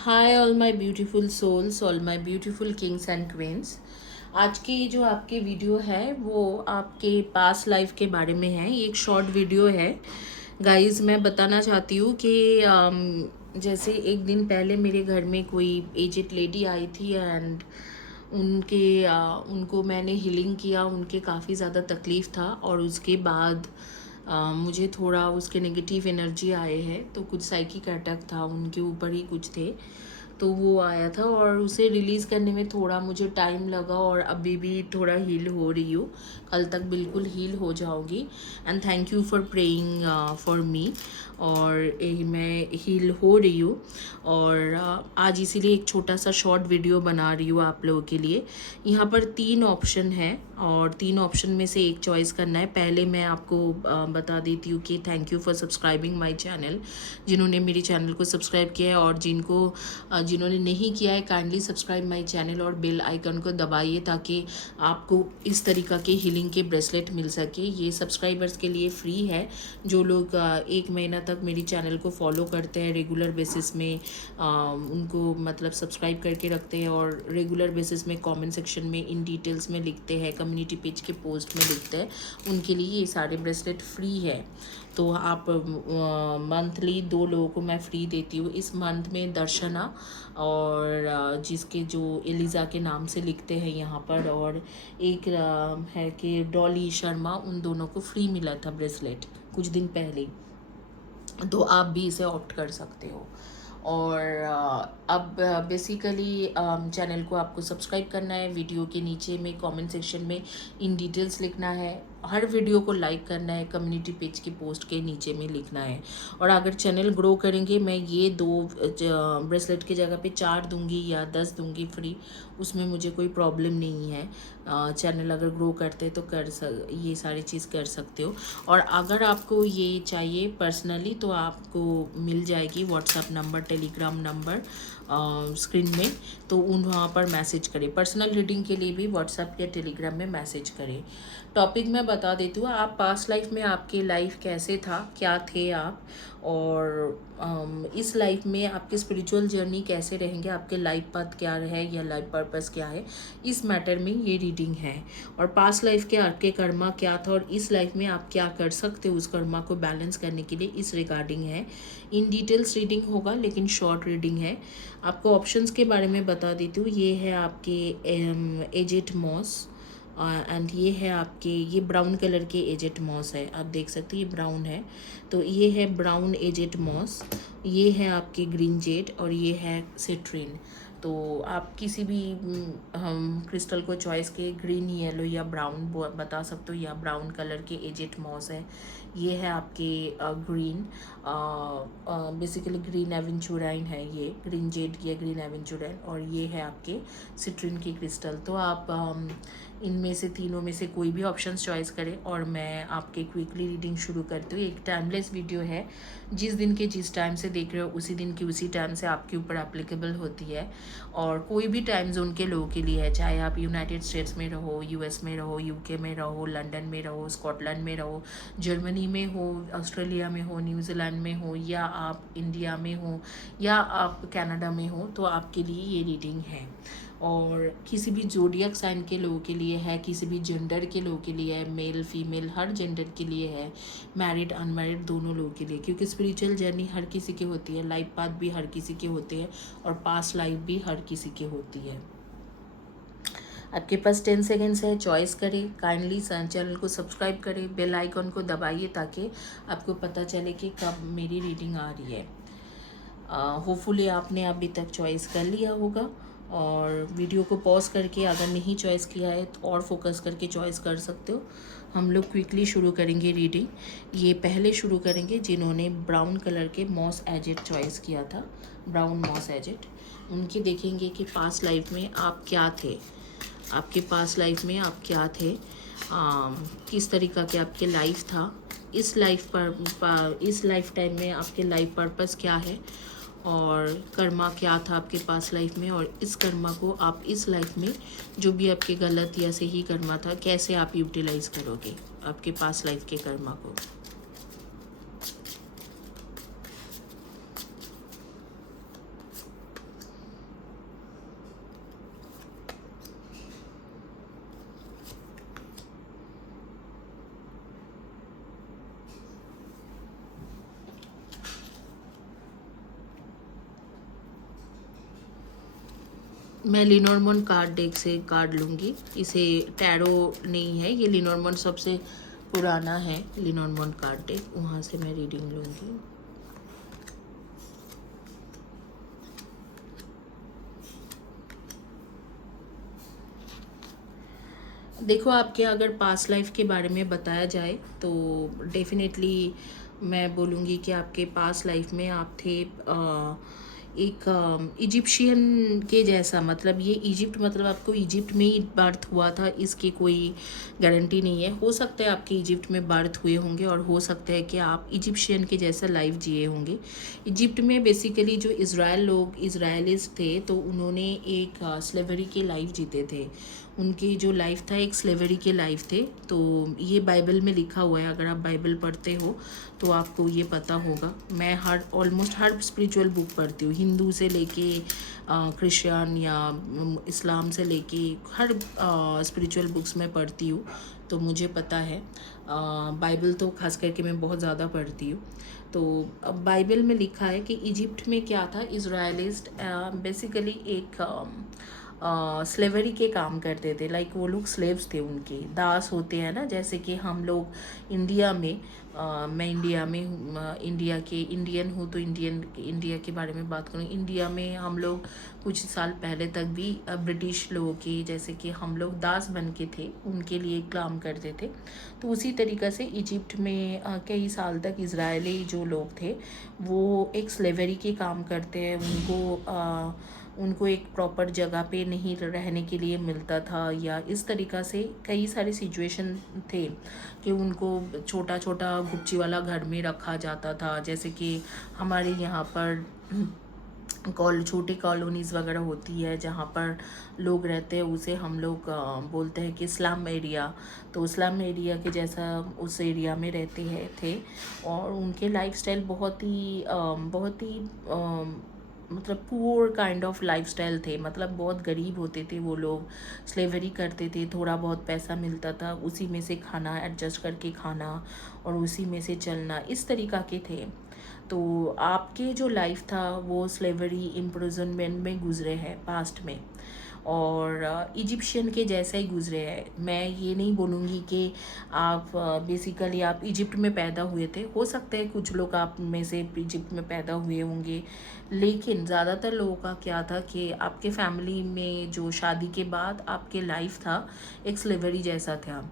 Hi all my beautiful souls, all my beautiful kings and queens. आज की जो आपके वीडियो है वो आपके पास्ट लाइफ के बारे में है। ये एक शॉर्ट वीडियो है गाइस। मैं बताना चाहती हूँ कि जैसे एक दिन पहले मेरे घर में कोई एजेड लेडी आई थी एंड उनको मैंने हीलिंग किया। उनके काफ़ी ज़्यादा तकलीफ़ था और उसके बाद मुझे थोड़ा उसके नेगेटिव एनर्जी आए हैं, तो कुछ साइकिक अटैक था उनके ऊपर ही कुछ थे, तो वो आया था और उसे रिलीज़ करने में थोड़ा मुझे टाइम लगा और अभी भी थोड़ा हील हो रही हूँ। कल तक बिल्कुल हील हो जाऊँगी and thank you for praying for me. और मैं हील हो रही हूँ और आज इसीलिए एक छोटा सा शॉर्ट वीडियो बना रही हूँ आप लोगों के लिए। यहाँ पर 3 ऑप्शन है और 3 ऑप्शन में से एक चॉइस करना है। पहले मैं आपको बता देती हूँ कि thank you for subscribing my channel. जिन्होंने मेरे चैनल को सब्सक्राइब किया है और जिन्होंने नहीं किया है, काइंडली सब्सक्राइब माय चैनल और बेल आइकन को दबाइए ताकि आपको इस तरीक़ा के हीलिंग के ब्रेसलेट मिल सके। ये सब्सक्राइबर्स के लिए फ्री है। जो लोग 1 महीना तक मेरी चैनल को फॉलो करते हैं रेगुलर बेसिस में, उनको मतलब सब्सक्राइब करके रखते हैं और रेगुलर बेसिस में कमेंट सेक्शन में इन डिटेल्स में लिखते हैं, कम्युनिटी पेज के पोस्ट में लिखते हैं, उनके लिए ये सारे ब्रेसलेट फ्री है। तो आप मंथली 2 लोगों को मैं फ्री देती हूँ। इस मंथ में दर्शना और जिसके जो एलिज़ा के नाम से लिखते हैं यहाँ पर, और एक है कि डॉली शर्मा, उन दोनों को फ्री मिला था ब्रेसलेट कुछ दिन पहले। तो आप भी इसे ऑप्ट कर सकते हो। और अब बेसिकली चैनल को आपको सब्सक्राइब करना है, वीडियो के नीचे में कमेंट सेक्शन में इन डिटेल्स लिखना है, हर वीडियो को लाइक करना है, कम्युनिटी पेज की पोस्ट के नीचे में लिखना है। और अगर चैनल ग्रो करेंगे, मैं ये 2 ब्रेसलेट की जगह पे 4 दूंगी या 10 दूंगी फ्री, उसमें मुझे कोई प्रॉब्लम नहीं है। चैनल अगर ग्रो करते तो ये सारी चीज़ कर सकते हो। और अगर आपको ये चाहिए पर्सनली तो आपको मिल जाएगी WhatsApp number, Telegram number screen में, तो वहाँ पर मैसेज करें। पर्सनल रीडिंग के लिए भी व्हाट्सएप या टेलीग्राम में मैसेज करें। टॉपिक मैं बता देती हूँ, आप पास्ट लाइफ में आपके लाइफ कैसे था, क्या थे आप, और इस लाइफ में आपकी स्पिरिचुअल जर्नी कैसे रहेंगे, आपके लाइफ पाथ क्या है या लाइफ पर्पस क्या है, इस मैटर में ये रीडिंग है। और पास्ट लाइफ के आपके कर्मा क्या था और इस लाइफ में आप क्या कर सकते हो उस कर्मा को बैलेंस करने के लिए, इस रिगार्डिंग है। इन डिटेल्स रीडिंग होगा लेकिन शॉर्ट रीडिंग है। आपको ऑप्शंस के बारे में बता देती हूँ। ये है आपके एजेट मॉस एंड ये है आपके, ये ब्राउन कलर के एजेट मॉस है, आप देख सकते हैं ये ब्राउन है, तो ये है ब्राउन एजेट मॉस। ये है आपके ग्रीन जेड और ये है सिट्रीन। तो आप किसी भी हम क्रिस्टल को चॉइस के ग्रीन, येलो या ब्राउन बता सकते हो, या ब्राउन कलर के एजेट मॉस है। ये है आपके ग्रीन, बेसिकली ग्रीन एवेंचुराइन है, ये ग्रीन जेड या ग्रीन एवेंचुराइन, और ये है आपके सिट्रीन की क्रिस्टल। तो आप इनमें से तीनों में से कोई भी ऑप्शन चॉइस करें और मैं आपके क्विकली रीडिंग शुरू करती हूँ। एक टाइमलेस वीडियो है, जिस दिन के जिस टाइम से देख रहे हो उसी दिन की उसी टाइम से आपके ऊपर एप्लीकेबल होती है और कोई भी टाइम जोन के लोगों के लिए है, चाहे आप यूनाइटेड स्टेट्स में रहो, यूएस में रहो, यूके में रहो, लंदन में रहो, स्कॉटलैंड में रहो, जर्मनी में हो, ऑस्ट्रेलिया में हो, न्यूजीलैंड में हो, या आप इंडिया में हो, या आप कनाडा में हो, तो आपके लिए ये रीडिंग है। और किसी भी जोडियक साइन के लोगों के लिए है, किसी भी जेंडर के लोगों के लिए है, मेल फीमेल हर जेंडर के लिए है, मैरिड अनमैरिड दोनों लोगों के लिए, क्योंकि स्पिरिचुअल जर्नी हर किसी की होती है, लाइफ पाथ भी हर किसी के होते हैं और पास्ट लाइफ भी हर किसी की होती है। आपके पास 10 सेकेंड्स है, चॉइस करें, काइंडली चैनल को सब्सक्राइब करें, बेल आइकन को दबाइए ताकि आपको पता चले कि कब मेरी रीडिंग आ रही है। होपफुली आपने अभी तक चॉइस कर लिया होगा और वीडियो को पॉज करके अगर नहीं चॉइस किया है तो और फोकस करके चॉइस कर सकते हो। हम लोग क्विकली शुरू करेंगे रीडिंग। ये पहले शुरू करेंगे जिन्होंने ब्राउन कलर के मॉस एजेट चॉइस किया था, ब्राउन मॉस एजेट। उनके देखेंगे कि पास्ट लाइफ में आप क्या थे, आपके पास्ट लाइफ में आप क्या थे, किस तरीक़ा के आपके लाइफ था, इस लाइफ टाइम में आपके लाइफ पर्पस क्या है और कर्मा क्या था आपके पास लाइफ में, और इस कर्मा को आप इस लाइफ में जो भी आपके गलत या सही कर्मा था कैसे आप यूटिलाइज करोगे आपके पास लाइफ के कर्मा को। मैं लिनोर्मन कार्ड डेक से कार्ड लूँगी। इसे टैरो नहीं है, ये लिनोर्मन सबसे पुराना है लिनोर्मन कार्ड डेक, वहाँ से मैं रीडिंग लूँगी। देखो, आपके अगर पास्ट लाइफ के बारे में बताया जाए तो डेफिनेटली मैं बोलूँगी कि आपके पास्ट लाइफ में आप थे एक इजिप्शियन के जैसा। मतलब ये इजिप्ट, मतलब आपको इजिप्ट में ही बर्थ हुआ था, इसकी कोई गारंटी नहीं है। हो सकता है आपके इजिप्ट में बर्थ हुए होंगे और हो सकता है कि आप इजिप्शियन के जैसा लाइफ जिए होंगे। इजिप्ट में बेसिकली जो इसराइलीज थे तो उन्होंने एक स्लेवरी के लाइफ जीते थे। उनकी जो लाइफ था एक स्लेवरी के लाइफ थे। तो ये बाइबल में लिखा हुआ है, अगर आप बाइबल पढ़ते हो तो आपको ये पता होगा। मैं ऑलमोस्ट हर स्पिरिचुअल बुक पढ़ती हूँ, हिंदू से लेके क्रिश्चियन या इस्लाम से लेके हर स्पिरिचुअल बुक्स में पढ़ती हूँ, तो मुझे पता है। बाइबल तो खास करके मैं बहुत ज़्यादा पढ़ती हूँ। तो अब बाइबल में लिखा है कि इजिप्ट में क्या था, इजराइलिस्ट बेसिकली एक स्लेवरी के काम करते थे। लाइक वो लोग स्लेव्स थे, उनके दास होते हैं ना। जैसे कि हम लोग इंडिया में मैं इंडिया में इंडिया के इंडियन हूँ, तो इंडिया के बारे में बात करूँ। इंडिया में हम लोग कुछ साल पहले तक भी ब्रिटिश लोगों के जैसे कि हम लोग दास बन के थे, उनके लिए काम करते थे। तो उसी तरीक़ा से इजिप्ट में कई साल तक इजरायली जो लोग थे वो एक स्लेवरी के काम करते हैं। उनको एक प्रॉपर जगह पे नहीं रहने के लिए मिलता था, या इस तरीक़ा से कई सारे सिचुएशन थे कि उनको छोटा छोटा गुपची वाला घर में रखा जाता था। जैसे कि हमारे यहाँ पर छोटी कॉलोनीज़ वगैरह होती है जहाँ पर लोग रहते हैं, उसे हम लोग बोलते हैं कि स्लम एरिया। तो स्लम एरिया के जैसा उस एरिया में रहते हैं थे। और उनके लाइफस्टाइल बहुत ही मतलब पुअर काइंड ऑफ लाइफस्टाइल थे। मतलब बहुत गरीब होते थे वो लोग, स्लेवरी करते थे, थोड़ा बहुत पैसा मिलता था उसी में से खाना एडजस्ट करके खाना और उसी में से चलना, इस तरीक़ा के थे। तो आपके जो लाइफ था वो स्लेवरी इम्प्रिजनमेंट में गुजरे हैं पास्ट में, और इजिप्शियन के जैसा ही गुजरे हैं। मैं ये नहीं बोलूँगी कि आप बेसिकली आप इजिप्ट में पैदा हुए थे। हो सकता है कुछ लोग आप में से इजिप्ट में पैदा हुए होंगे, लेकिन ज़्यादातर लोगों का क्या था कि आपके फैमिली में जो शादी के बाद आपके लाइफ था एक स्लेवरी जैसा था।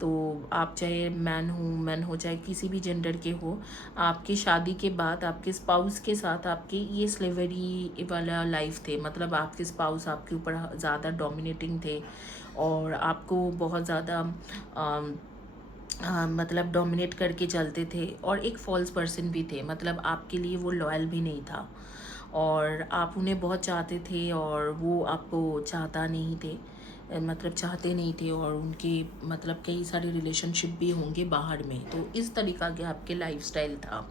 तो आप चाहे मैन हो चाहे किसी भी जेंडर के हो, आपकी शादी के बाद आपके स्पाउस के साथ आपके ये स्लेवरी वाला लाइफ थे। मतलब आपके स्पाउस आपके ऊपर ज़्यादा डोमिनेटिंग थे और आपको बहुत ज़्यादा मतलब डोमिनेट करके चलते थे, और एक फॉल्स पर्सन भी थे। मतलब आपके लिए वो लॉयल भी नहीं था और आप उन्हें बहुत चाहते थे और वो आपको चाहता नहीं थे, मतलब चाहते नहीं थे। और उनके मतलब कई सारे रिलेशनशिप भी होंगे बाहर में। तो इस तरीक़ा के आपके लाइफस्टाइल था,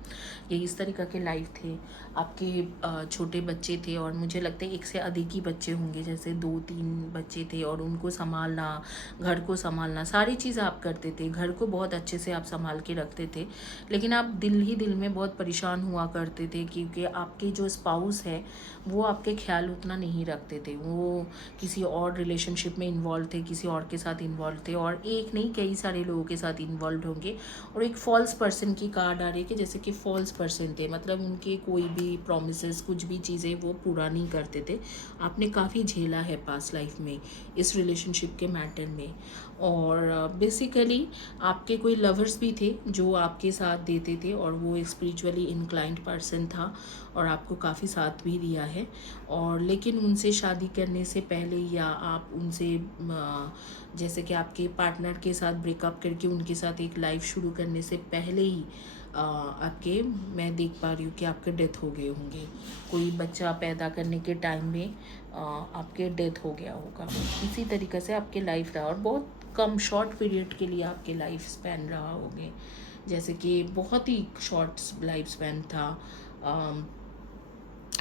ये इस तरीक़ा के लाइफ थे। आपके छोटे बच्चे थे और मुझे लगता है एक से अधिक ही बच्चे होंगे, जैसे 2-3 बच्चे थे, और उनको संभालना, घर को संभालना, सारी चीज़ आप करते थे। घर को बहुत अच्छे से आप संभाल के रखते थे, लेकिन आप दिल ही दिल में बहुत परेशान हुआ करते थे क्योंकि आपके जो स्पाउस है वो आपके ख्याल उतना नहीं रखते थे। वो किसी और रिलेशनशिप में इन्वॉल्व थे, किसी और के साथ इन्वॉल्व थे, और एक नहीं कई सारे लोगों के साथ इन्वॉल्व होंगे। और एक फॉल्स पर्सन की कार्ड आ रही है कि जैसे कि फॉल्स पर्सन थे, मतलब उनके कोई भी प्रॉमिसेस, कुछ भी चीज़ें वो पूरा नहीं करते थे। आपने काफ़ी झेला है पास्ट लाइफ में इस रिलेशनशिप के मैटर में। और बेसिकली आपके कोई लवर्स भी थे जो आपके साथ देते थे, और वो एक स्पिरिचुअली इंक्लाइंड पर्सन था और आपको काफ़ी साथ भी दिया है। और लेकिन उनसे शादी करने से पहले, या आप उनसे जैसे कि आपके पार्टनर के साथ ब्रेकअप करके उनके साथ एक लाइफ शुरू करने से पहले ही आपके, मैं देख पा रही हूँ कि आपके डेथ हो गए होंगे। कोई बच्चा पैदा करने के टाइम में आपके डेथ हो गया होगा। इसी तरीक़े से आपके लाइफ रहा, और बहुत कम शॉर्ट पीरियड के लिए आपके लाइफ स्पैन रहा होगे। जैसे कि बहुत ही शॉर्ट लाइफ स्पैन था।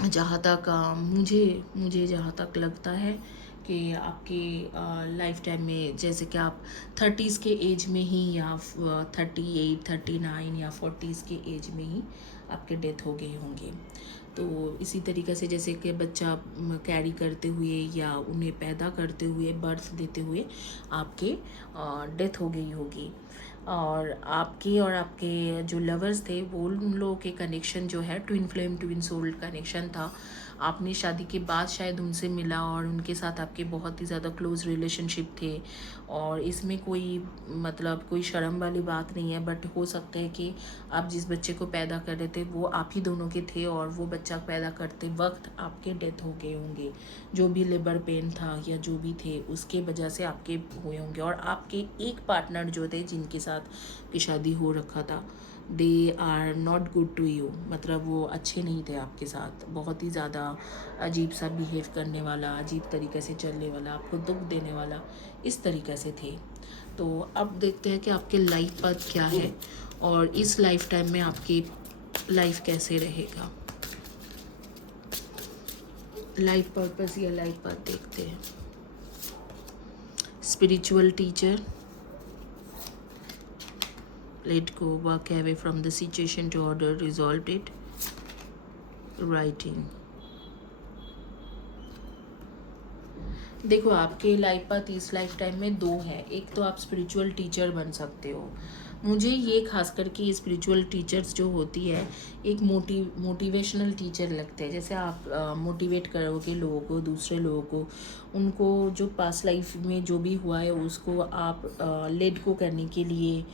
जहाँ तक मुझे जहाँ तक लगता है कि आपके लाइफ टाइम में, जैसे कि आप 30s के एज में ही, या 38, 39 या 40s के एज में ही आपके डेथ हो गए होंगे। तो इसी तरीक़े से जैसे कि बच्चा कैरी करते हुए या उन्हें पैदा करते हुए, बर्थ देते हुए आपके डेथ हो गई होगी। और आपके जो लवर्स थे वो उन लोगों के कनेक्शन जो है twin flame twin soul connection था। आपने शादी के बाद शायद उनसे मिला और उनके साथ आपके बहुत ही ज़्यादा क्लोज़ रिलेशनशिप थे। और इसमें कोई मतलब कोई शर्म वाली बात नहीं है, बट हो सकता है कि आप जिस बच्चे को पैदा कर रहे थे वो आप ही दोनों के थे और वो बच्चा पैदा करते वक्त आपके डेथ हो गए होंगे। जो भी लेबर पेन था या जो भी थे उसके वजह से आपके हुए होंगे। और आपके एक पार्टनर जो थे जिनके साथ की शादी हो रखा था, they are not good to you, मतलब वो अच्छे नहीं थे आपके साथ, बहुत ही ज़्यादा अजीब सा बिहेव करने वाला, अजीब तरीके से चलने वाला, आपको दुख देने वाला, इस तरीके से थे। तो अब देखते हैं कि आपके लाइफ पाथ क्या है और इस लाइफ टाइम में आपकी लाइफ कैसे रहेगा। लाइफ पर्पस या लाइफ पाथ देखते हैं। Spiritual teacher, let go, walk away from the situation to order, resolved it, writing। देखो आपके लाइफ पाथ इस लाइफ टाइम में दो है। एक तो आप स्पिरिचुअल टीचर बन सकते हो। मुझे ये खास करके स्पिरिचुअल टीचर्स जो होती है एक मोटिवेशनल टीचर लगते हैं। जैसे आप मोटिवेट करोगे लोगों को, दूसरे लोगों को, उनको जो पास्ट लाइफ में जो भी हुआ है उसको आप लेट गो करने के लिए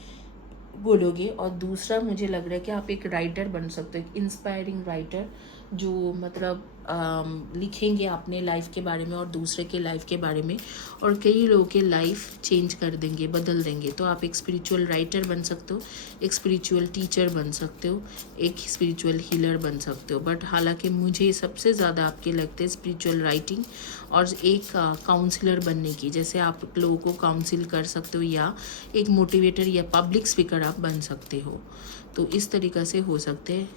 बोलोगे। और दूसरा मुझे लग रहा है कि आप एक राइटर बन सकते हो, एक इंस्पायरिंग राइटर जो मतलब लिखेंगे अपने लाइफ के बारे में और दूसरे के लाइफ के बारे में और कई लोगों के लाइफ चेंज कर देंगे, बदल देंगे। तो आप एक स्पिरिचुअल राइटर बन सकते हो, एक स्पिरिचुअल टीचर बन सकते हो, एक स्पिरिचुअल हीलर बन सकते हो। बट हालांकि मुझे सबसे ज़्यादा आपके लगते हैं स्पिरिचुअल राइटिंग और एक काउंसलर बनने की। जैसे आप लोगों को काउंसिल कर सकते हो या एक मोटिवेटर या पब्लिक स्पीकर आप बन सकते हो। तो इस तरीक़ा से हो सकते हैं।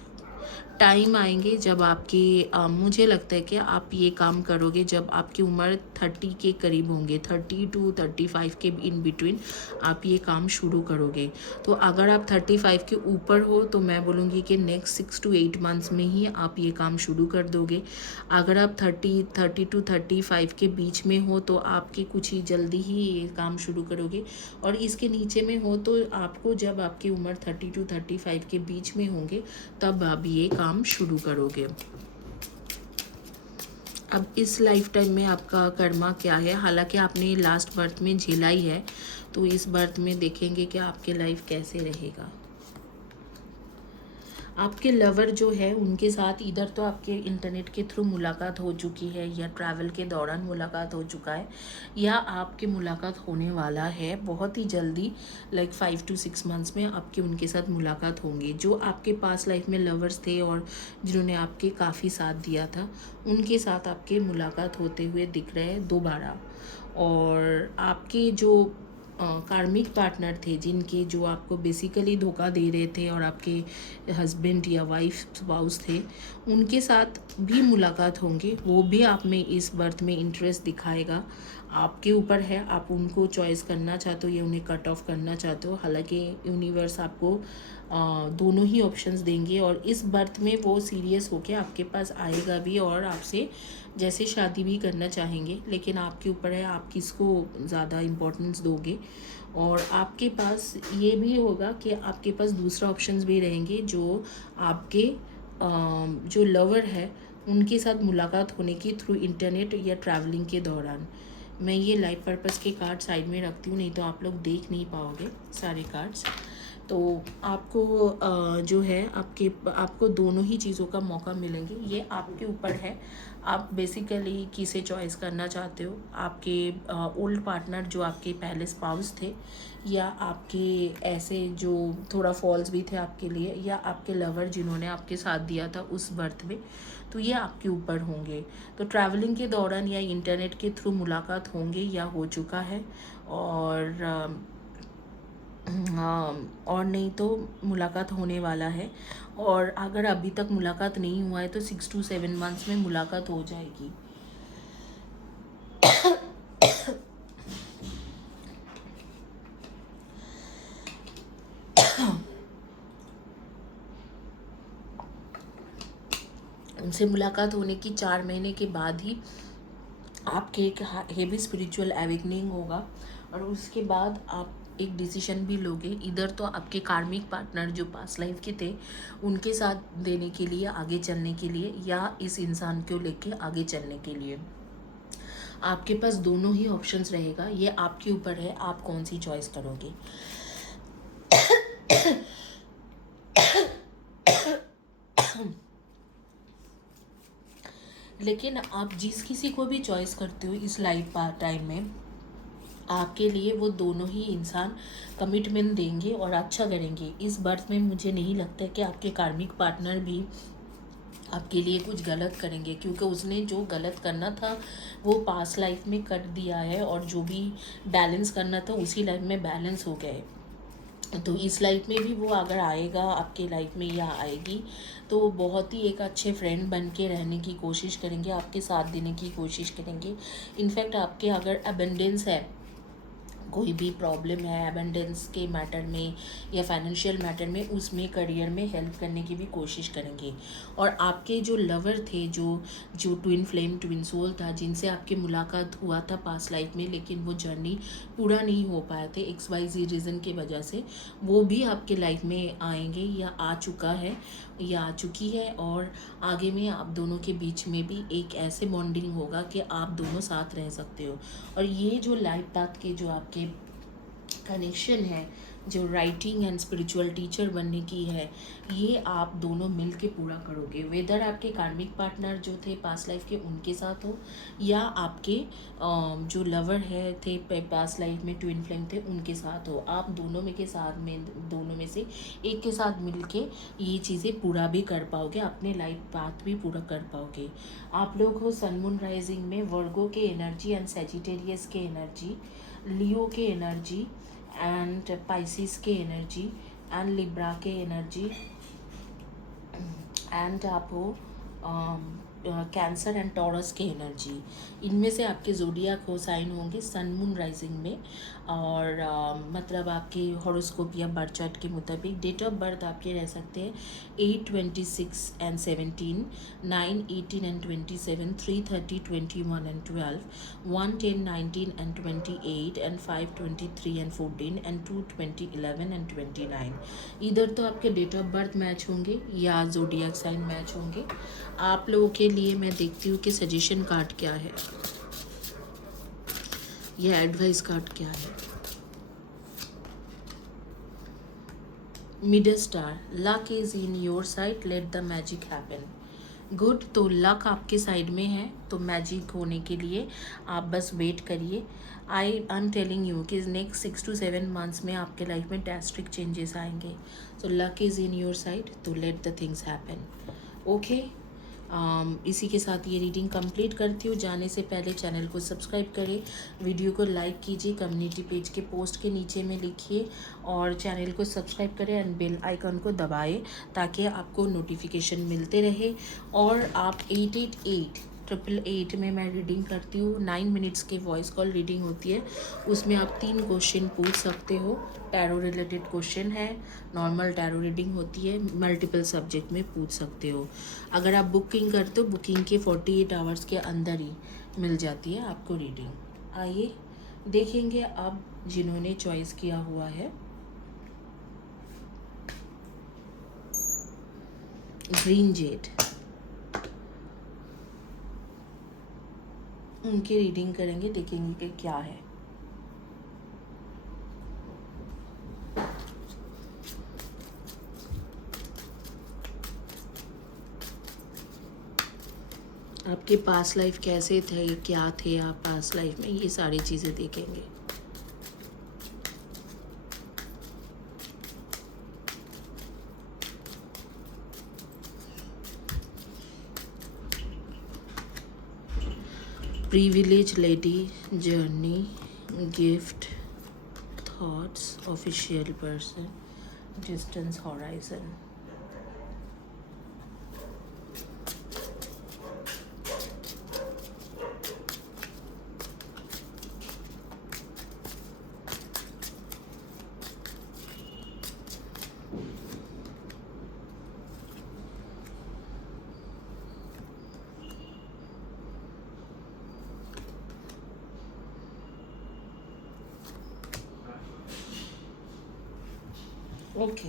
टाइम आएंगे जब आपकी मुझे लगता है कि आप ये काम करोगे जब आपकी उम्र 30 के करीब होंगे, 30 to 35 के इन बिटवीन आप ये काम शुरू करोगे। तो अगर आप 35 के ऊपर हो तो मैं बोलूँगी कि नेक्स्ट 6 to 8 मंथ्स में ही आप ये काम शुरू कर दोगे। अगर आप 30 to 35 के बीच में हो तो आपके कुछ ही जल्दी ही ये काम शुरू करोगे। और इसके नीचे में हो तो आपको जब आपकी उम्र 30 to 35 के बीच में होंगे तब आप ये काम शुरू करोगे। अब इस लाइफ टाइम में आपका कर्मा क्या है, हालांकि आपने लास्ट बर्थ में झेला ही है, तो इस बर्थ में देखेंगे कि आपके लाइफ कैसे रहेगा। आपके लवर जो है उनके साथ इधर तो आपके इंटरनेट के थ्रू मुलाकात हो चुकी है या ट्रैवल के दौरान मुलाकात हो चुका है या आपकी मुलाकात होने वाला है बहुत ही जल्दी, लाइक 5 to 6 मंथ्स में आपके उनके साथ मुलाकात होंगी। जो आपके पास लाइफ में लवर्स थे और जिन्होंने आपके काफ़ी साथ दिया था उनके साथ आपके मुलाकात होते हुए दिख रहे हैं दोबारा। और आपके जो कार्मिक पार्टनर थे जिनके जो आपको बेसिकली धोखा दे रहे थे और आपके हस्बैंड या वाइफ स्पाउस थे उनके साथ भी मुलाकात होंगे। वो भी आप में इस बर्थ में इंटरेस्ट दिखाएगा। आपके ऊपर है, आप उनको चॉइस करना चाहते हो या उन्हें कट ऑफ करना चाहते हो। हालांकि यूनिवर्स आपको दोनों ही ऑप्शंस देंगे और इस बर्थ में वो सीरियस होके आपके पास आएगा भी और आपसे जैसे शादी भी करना चाहेंगे। लेकिन आपके ऊपर है, आप किसको ज़्यादा इम्पोर्टेंस दोगे। और आपके पास ये भी होगा कि आपके पास दूसरा ऑप्शंस भी रहेंगे जो आपके जो लवर है उनके साथ मुलाकात होने की थ्रू इंटरनेट या ट्रैवलिंग के दौरान। मैं ये लाइफ पर्पस के कार्ड साइड में रखती हूँ, नहीं तो आप लोग देख नहीं पाओगे सारे कार्ड्स। तो आपको जो है आपको दोनों ही चीज़ों का मौका मिलेंगे, ये आपके ऊपर है। आप बेसिकली किसे चॉइस करना चाहते हो, आपके ओल्ड पार्टनर जो आपके पहले स्पाउस थे या आपके ऐसे जो थोड़ा फॉल्स भी थे आपके लिए या आपके लवर जिन्होंने आपके साथ दिया था उस बर्थ में, तो ये आपके ऊपर होंगे। तो ट्रैवलिंग के दौरान या इंटरनेट के थ्रू मुलाकात होंगे या हो चुका है और नहीं तो मुलाकात होने वाला है। और अगर अभी तक मुलाकात नहीं हुआ है तो 6 to 7 मंथ्स में मुलाकात हो जाएगी। उनसे मुलाकात होने की 4 महीने के बाद ही आपके एक हेवी स्पिरिचुअल अवेकनिंग होगा, और उसके बाद आप एक डिसीजन भी लोगे, इधर तो आपके कार्मिक पार्टनर जो पास्ट लाइफ के थे उनके साथ देने के लिए, आगे चलने के लिए, या इस इंसान को लेके आगे चलने के लिए। आपके पास दोनों ही ऑप्शंस रहेगा, ये आपके ऊपर है आप कौन सी चॉइस करोगे। लेकिन आप जिस किसी को भी चॉइस करते हो इस लाइफ टाइम में, आपके लिए वो दोनों ही इंसान कमिटमेंट देंगे और अच्छा करेंगे। इस बर्थ में मुझे नहीं लगता कि आपके कार्मिक पार्टनर भी आपके लिए कुछ गलत करेंगे, क्योंकि उसने जो गलत करना था वो पास्ट लाइफ में कर दिया है, और जो भी बैलेंस करना था उसी लाइफ में बैलेंस हो गए। तो इस लाइफ में भी वो अगर आएगा आपके लाइफ में या आएगी, तो बहुत ही एक अच्छे फ्रेंड बन के रहने की कोशिश करेंगे, आपके साथ देने की कोशिश करेंगे। इनफैक्ट आपके अगर अबेंडेंस है, कोई भी प्रॉब्लम है एबेंडेंस के मैटर में या फाइनेंशियल मैटर में, उसमें करियर में हेल्प करने की भी कोशिश करेंगे। और आपके जो लवर थे, जो ट्विन फ्लेम ट्विन सोल था, जिनसे आपकी मुलाकात हुआ था पास्ट लाइफ में, लेकिन वो जर्नी पूरा नहीं हो पाया थे XYZ रीज़न की वजह से, वो भी आपके लाइफ में आएंगे या आ चुका है या आ चुकी है। और आगे में आप दोनों के बीच में भी एक ऐसे बॉन्डिंग होगा कि आप दोनों साथ रह सकते हो। और ये जो लाइफ पाथ के जो आपके कनेक्शन है, जो राइटिंग एंड स्पिरिचुअल टीचर बनने की है, ये आप दोनों मिल के पूरा करोगे। वेदर आपके कार्मिक पार्टनर जो थे पास्ट लाइफ के उनके साथ हो, या आपके जो लवर है थे पास्ट लाइफ में ट्विन फ्लेम थे उनके साथ हो, आप दोनों में से एक के साथ मिल के ये चीज़ें पूरा भी कर पाओगे, अपने लाइफ पाथ भी पूरा कर पाओगे। आप लोग हो सन मून राइजिंग में वर्गो के एनर्जी एंड सेजिटेरियस के एनर्जी, लियो के एनर्जी एंड पाइसिस के एनर्जी एंड लिब्रा के एनर्जी, एंड आप हो कैंसर एंड टॉरस के एनर्जी। इनमें से आपके ज़ोडियाक हो साइन होंगे सन मून राइजिंग में, और मतलब आपके हॉरोस्कोप या बर्थ चार्ट के मुताबिक डेट ऑफ बर्थ आपके रह सकते हैं 8, 26 and 17, 9, 18 and 27, 3, 30, 21 and 12, 1, 10, 19 and 28 and 5, 23 and 14 and 2, 20, 11 and 29। इधर तो आपके डेट ऑफ बर्थ मैच होंगे या ज़ोडियाक साइन मैच होंगे। आप लोगों के लिए मैं देखती हूँ कि सजेशन कार्ड क्या है या एडवाइस कार्ड क्या है। Middle star, luck is in your side, let the magic happen. Good, तो लक आपके साइड में है, तो मैजिक होने के लिए आप बस वेट करिए। आई एम टेलिंग यू कि नेक्स्ट 6 to 7 मंथ्स में आपके लाइफ में ड्रास्टिक चेंजेस आएंगे। So luck is in your side, तो let the things happen. Okay, इसी के साथ ये रीडिंग कंप्लीट करती हूँ। जाने से पहले चैनल को सब्सक्राइब करें, वीडियो को लाइक कीजिए, कम्युनिटी पेज के पोस्ट के नीचे में लिखिए और चैनल को सब्सक्राइब करें एंड बेल आइकन को दबाएं ताकि आपको नोटिफिकेशन मिलते रहे। और आप 888 में मैं रीडिंग करती हूँ, 9 मिनट्स की वॉइस कॉल रीडिंग होती है, उसमें आप 3 क्वेश्चन पूछ सकते हो। टैरो रिलेटेड क्वेश्चन है, नॉर्मल टैरो रीडिंग होती है, मल्टीपल सब्जेक्ट में पूछ सकते हो। अगर आप बुकिंग करते हो, बुकिंग के 48 आवर्स के अंदर ही मिल जाती है आपको रीडिंग। आइए देखेंगे अब जिन्होंने चॉइस किया हुआ है ग्रीन जेड, उनकी रीडिंग करेंगे, देखेंगे कि क्या है। आपके पास्ट लाइफ कैसे थे, क्या थे आप पास्ट लाइफ में, ये सारी चीज़ें देखेंगे। Privilege lady, journey, gift, thoughts, official person, distance, horizon. Okay.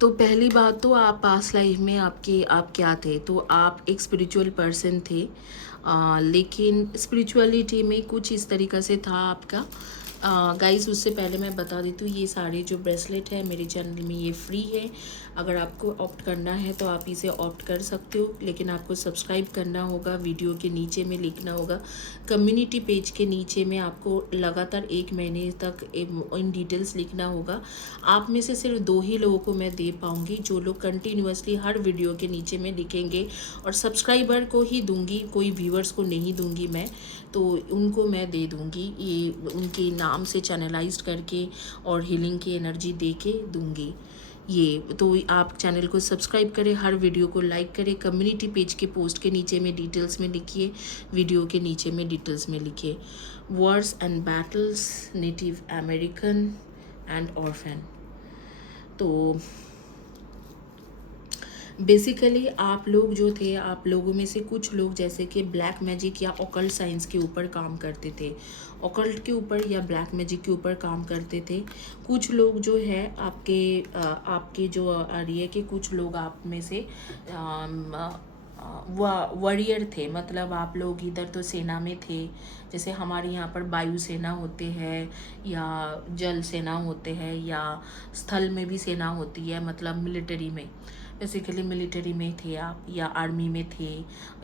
तो पहली बात तो आप पास्ट लाइफ में आप क्या थे, तो आप एक स्पिरिचुअल पर्सन थे। लेकिन स्पिरिचुअलिटी में कुछ इस तरीक़ा से था आपका। गाइस उससे पहले मैं बता देती हूँ, ये सारे जो ब्रेसलेट है मेरे चैनल में ये फ्री है। अगर आपको ऑप्ट करना है तो आप इसे ऑप्ट कर सकते हो, लेकिन आपको सब्सक्राइब करना होगा। वीडियो के नीचे में लिखना होगा, कम्युनिटी पेज के नीचे में आपको लगातार 1 महीने तक इन डिटेल्स लिखना होगा। आप में से सिर्फ 2 ही लोगों को मैं दे पाऊँगी, जो लोग कंटिन्यूअसली हर वीडियो के नीचे में लिखेंगे, और सब्सक्राइबर को ही दूंगी, कोई व्यूअर्स को नहीं दूंगी मैं। तो उनको मैं दे दूंगी, ये उनके नाम से चैनलाइज्ड करके और हीलिंग की एनर्जी दे के दूंगी ये। तो आप चैनल को सब्सक्राइब करें, हर वीडियो को लाइक करें, कम्युनिटी पेज के पोस्ट के नीचे में डिटेल्स में लिखिए, वीडियो के नीचे में डिटेल्स में लिखिए Wars and battles, native American and orphan. तो बेसिकली आप लोग जो थे, आप लोगों में से कुछ लोग जैसे कि ब्लैक मैजिक या ऑकल्ट साइंस के ऊपर काम करते थे, ऑकल्ट के ऊपर या ब्लैक मैजिक के ऊपर काम करते थे। कुछ लोग जो है आपके जो आ रही है कि कुछ लोग आप में से वॉरियर थे, मतलब आप लोग इधर तो सेना में थे, जैसे हमारे यहाँ पर वायु सेना होते हैं या जल सेना होते हैं या स्थल में भी सेना होती है, मतलब मिलिट्री में। बेसिकली मिलिट्री में थे आप, या आर्मी में थे,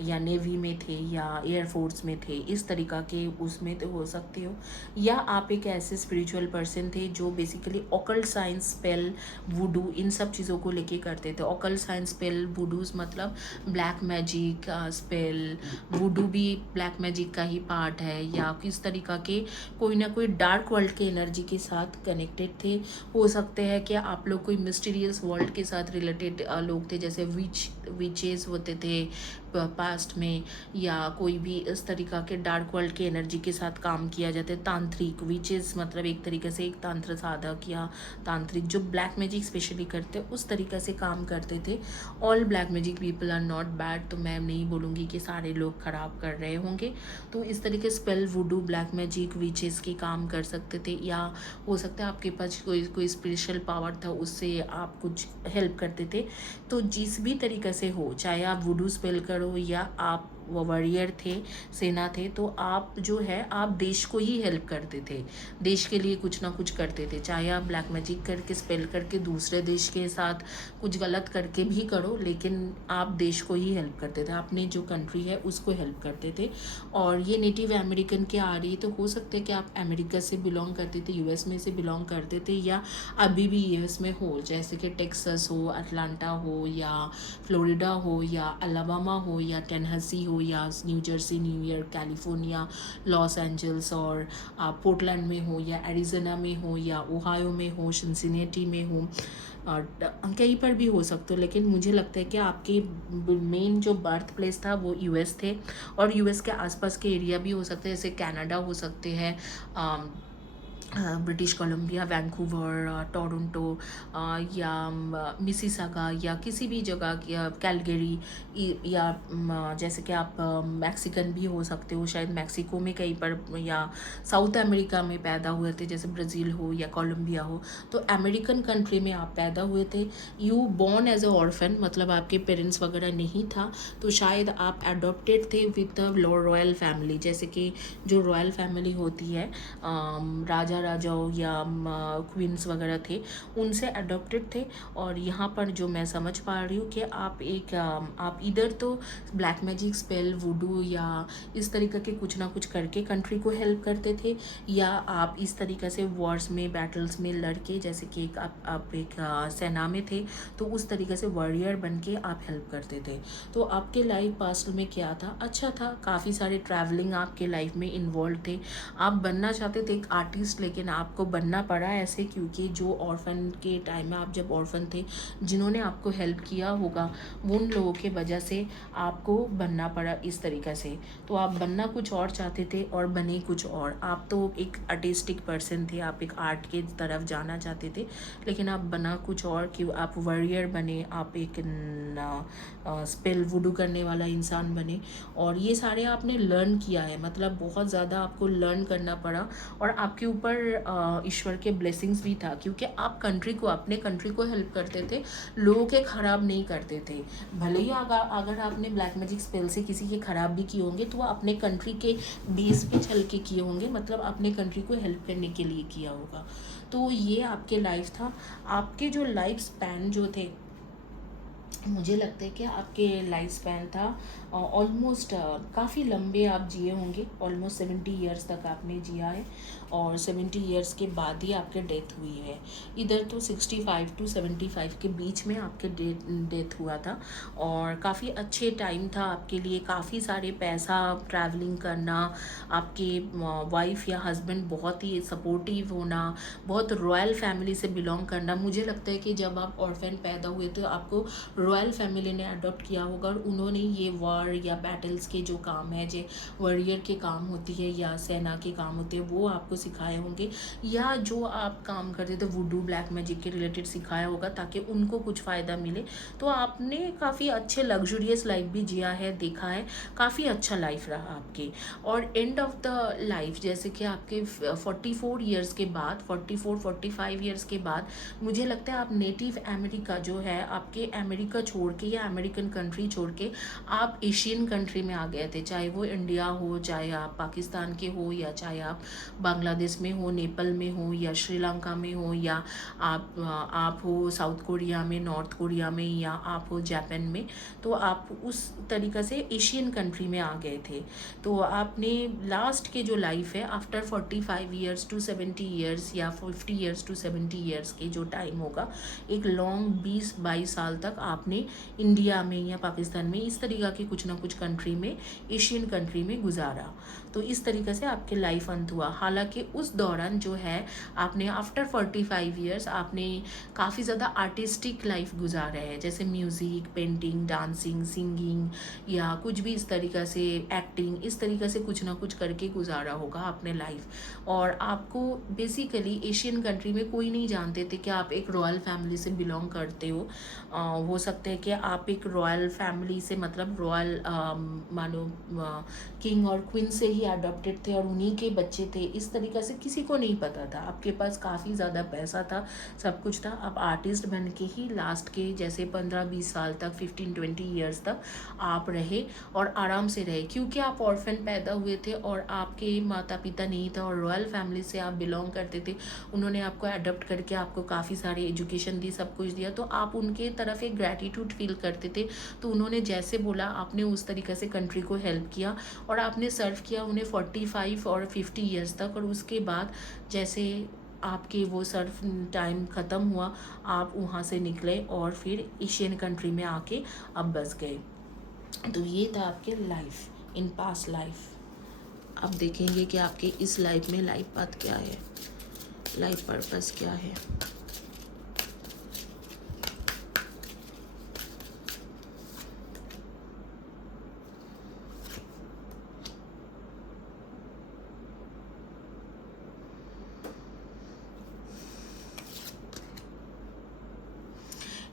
या नेवी में थे, या एयरफोर्स में थे, इस तरीक़ा के उसमें तो हो सकते हो। या आप एक ऐसे स्पिरिचुअल पर्सन थे जो basically occult science, spell, voodoo, इन सब चीज़ों को लेके करते थे। ऑकल्ट साइंस, स्पेल, वुडूज मतलब ब्लैक मैजिक, स्पेल, वुडू भी ब्लैक मैजिक का ही पार्ट है, या किस तरीक़ा के कोई ना कोई डार्क वर्ल्ड के एनर्जी के साथ कनेक्टेड थे। हो सकते हैं कि आप लोग कोई मिस्टीरियस वर्ल्ड के साथ रिलेटेड लोग थे, जैसे विचेस होते थे पास्ट में, या कोई भी इस तरीक़ा के डार्क वर्ल्ड के एनर्जी के साथ काम किया जाता है। तांत्रिक, विचेस मतलब एक तरीके से एक तंत्र साधक या तांत्रिक जो ब्लैक मैजिक स्पेशली करते हैं, उस तरीक़े से काम करते थे। All black magic people are not bad, तो मैं नहीं बोलूँगी कि सारे लोग ख़राब कर रहे होंगे। तो इस तरीके स्पेल, वुडू, ब्लैक मैजिक, विचेस के काम कर सकते थे, या हो सकता है आपके पास कोई स्पेशल पावर था, उससे आप कुछ हेल्प करते थे। तो जिस भी तरीक़े से हो, चाहे आप वुडू स्पेल करो या आप वॉरियर थे, सेना थे, तो आप जो है आप देश को ही हेल्प करते थे, देश के लिए कुछ ना कुछ करते थे। चाहे आप ब्लैक मैजिक करके, स्पेल करके दूसरे देश के साथ कुछ गलत करके भी करो, लेकिन आप देश को ही हेल्प करते थे, अपने जो कंट्री है उसको हेल्प करते थे। और ये नेटिव अमेरिकन के आ रही, तो हो सकता है कि आप अमेरिका से बिलोंग करते थे, यूएस में से बिलोंग करते थे, या अभी भी यूएस में हो, जैसे कि टेक्सास हो, अटलांटा हो, या फ्लोरिडा हो, या अलाबामा हो, या टेनेसी हो, या new Jersey, New York, California, Los Angeles, और आप पोर्टलैंड में हो, या एरिज़ोना में हो, या ओहायो में हो, सिंसिनेटी में हो, और कहीं पर भी हो सकते हो। लेकिन मुझे लगता है कि आपके मेन जो बर्थ प्लेस था वो यूएस थे, और यूएस के आसपास के एरिया भी हो सकते हैं, जैसे कनाडा हो सकते हैं, ब्रिटिश कोलंबिया, वैंकूवर, टोरंटो, या मिसिसागा, या किसी भी जगह, या कैलगरी, या जैसे कि आप मैक्सिकन भी हो सकते हो, शायद मैक्सिको में कहीं पर, या साउथ अमेरिका में पैदा हुए थे, जैसे ब्राज़ील हो या कोलंबिया हो। तो अमेरिकन कंट्री में आप पैदा हुए थे, you born as a orphan, मतलब आपके पेरेंट्स वगैरह नहीं था, तो शायद आप अडॉप्टेड थे विद रॉयल फैमिली, जैसे कि जो रॉयल फैमिली होती है, राजा राजाओं या क्वींस वगैरह थे, उनसे अडॉप्टेड थे। और यहाँ पर जो मैं समझ पा रही हूँ कि आप इधर तो ब्लैक मैजिक, स्पेल, वुडू या इस तरीके के कुछ ना कुछ करके कंट्री को हेल्प करते थे, या आप इस तरीके से वॉर्स में, बैटल्स में लड़के, जैसे कि आप एक सेना में थे, तो उस तरीके से वॉरियर बन के आप हेल्प करते थे। तो आपके लाइफ पास्ट में क्या था? अच्छा था, काफ़ी सारे ट्रैवलिंग आपके लाइफ में इन्वॉल्व थे। आप बनना चाहते थे एक आर्टिस्ट, लेकिन आपको बनना पड़ा ऐसे क्योंकि जो ऑर्फन के टाइम में, आप जब ऑर्फन थे, जिन्होंने आपको हेल्प किया होगा, उन लोगों के वजह से आपको बनना पड़ा इस तरीक़े से। तो आप बनना कुछ और चाहते थे और बने कुछ और। आप तो एक आर्टिस्टिक पर्सन थे, आप एक आर्ट के तरफ जाना चाहते थे, लेकिन आप बना कुछ और, कि आप वॉरियर बने, आप एक स्पेल, वुडू करने वाला इंसान बने। और ये सारे आपने लर्न किया है, मतलब बहुत ज़्यादा आपको लर्न करना पड़ा, और आपके ऊपर ईश्वर के ब्लेसिंग्स भी था, क्योंकि आप कंट्री को, अपने कंट्री को हेल्प करते थे, लोगों के ख़राब नहीं करते थे। भले ही अगर आपने ब्लैक मैजिक स्पेल से किसी के ख़राब भी किए होंगे तो वो अपने कंट्री के बेस पे चल के किए होंगे, मतलब अपने कंट्री को हेल्प करने के लिए किया होगा। तो ये आपके लाइफ था। आपके जो लाइफ स्पैन जो थे, मुझे लगता है कि आपके लाइफ स्पैन था ऑलमोस्ट काफ़ी लंबे आप जिए होंगे, ऑलमोस्ट 70 ईयर्स तक आपने जिया है, और 70 ईयर्स के बाद ही आपके डेथ हुई है। इधर तो 65 टू 75 के बीच में आपके डेथ हुआ था, और काफ़ी अच्छे टाइम था आपके लिए, काफ़ी सारे पैसा, ट्रैवलिंग करना, आपके वाइफ या हस्बैंड बहुत ही सपोर्टिव होना, बहुत रॉयल फैमिली से बिलोंग करना। मुझे लगता है कि जब आप ऑर्फन पैदा हुए तो आपको रॉयल फैमिली ने अडॉप्ट किया होगा, और उन्होंने ये वॉर या बैटल्स के जो काम है, जो वॉरियर के काम होती है या सेना के काम होते हैं, वो आपको सिखाए होंगे, या जो आप काम करते थे वुडू ब्लैक मैजिक के रिलेटेड सिखाया होगा ताकि उनको कुछ फ़ायदा मिले। तो आपने काफ़ी अच्छे लग्जूरियस लाइफ भी जिया है, देखा है, काफ़ी अच्छा लाइफ रहा आपके। और एंड ऑफ द लाइफ, जैसे कि आपके 44 ईयर्स के बाद, 44-45 ईयर्स के बाद, मुझे लगता है आप नेटिव अमेरिका जो है, आपके अमेरिका छोड़ के या अमेरिकन कंट्री छोड़ के आप एशियन कंट्री में आ गए थे, चाहे वो इंडिया हो, चाहे आप पाकिस्तान के हो, या चाहे आप बांग्लादेश में हो, नेपाल में हो, या श्रीलंका में हो, या आप हो साउथ कोरिया में, नॉर्थ कोरिया में, या आप हो जापान में। तो आप उस तरीक़ा से एशियन कंट्री में आ गए थे। तो आपने लास्ट के जो लाइफ है आफ्टर 45 ईयर्स टू 70 ईयर्स या 50 ईयर्स टू 70 ईयर्स के जो टाइम होगा, एक लॉन्ग 20-22 साल तक आपने इंडिया में या पाकिस्तान में, इस तरीक़ा के कुछ ना कुछ कंट्री में, एशियन कंट्री में गुजारा। तो इस तरीक़े से आपके लाइफ अंत हुआ। हालांकि उस दौरान जो है, आपने आफ्टर 45 ईयर्स आपने काफ़ी ज़्यादा आर्टिस्टिक लाइफ गुजारा है, जैसे म्यूज़िक, पेंटिंग, डांसिंग, सिंगिंग, या कुछ भी इस तरीक़ा से, एक्टिंग, इस तरीक़े से कुछ ना कुछ करके गुजारा होगा आपने लाइफ। और आपको बेसिकली एशियन कंट्री में कोई नहीं जानते थे कि आप एक रॉयल फैमिली से बिलोंग करते हो सकता है कि आप एक रॉयल फैमिली से, मतलब रॉयल मानो किंग और क्वीन से ही अडॉप्टेड थे और उन्हीं के बच्चे थे, इस तरीक़े से किसी को नहीं पता था। आपके पास काफ़ी ज़्यादा पैसा था, सब कुछ था, आप आर्टिस्ट बन के ही लास्ट के जैसे 15-20 साल तक, 15-20 ईयर्स तक आप रहे, और आराम से रहे, क्योंकि आप ऑर्फन पैदा हुए थे और आपके माता पिता नहीं था, और रॉयल फैमिली से आप बिलोंग करते थे। उन्होंने आपको अडॉप्ट करके आपको काफ़ी सारी एजुकेशन दी, सब कुछ दिया, तो आप उनके तरफ एक ग्रैटिट्यूड फील करते थे। तो उन्होंने जैसे बोला, आपने उस तरीक़े से कंट्री को हेल्प किया, और आपने सर्व किया उन्हें 45 और 50 ईयर्स तक। और उसके बाद जैसे आपके वो सर्व टाइम ख़त्म हुआ, आप वहाँ से निकले और फिर एशियन कंट्री में आके अब बस गए। तो ये था आपके लाइफ इन पास्ट लाइफ। अब देखेंगे कि आपके इस लाइफ में लाइफ पाथ क्या है, लाइफ पर्पस क्या है।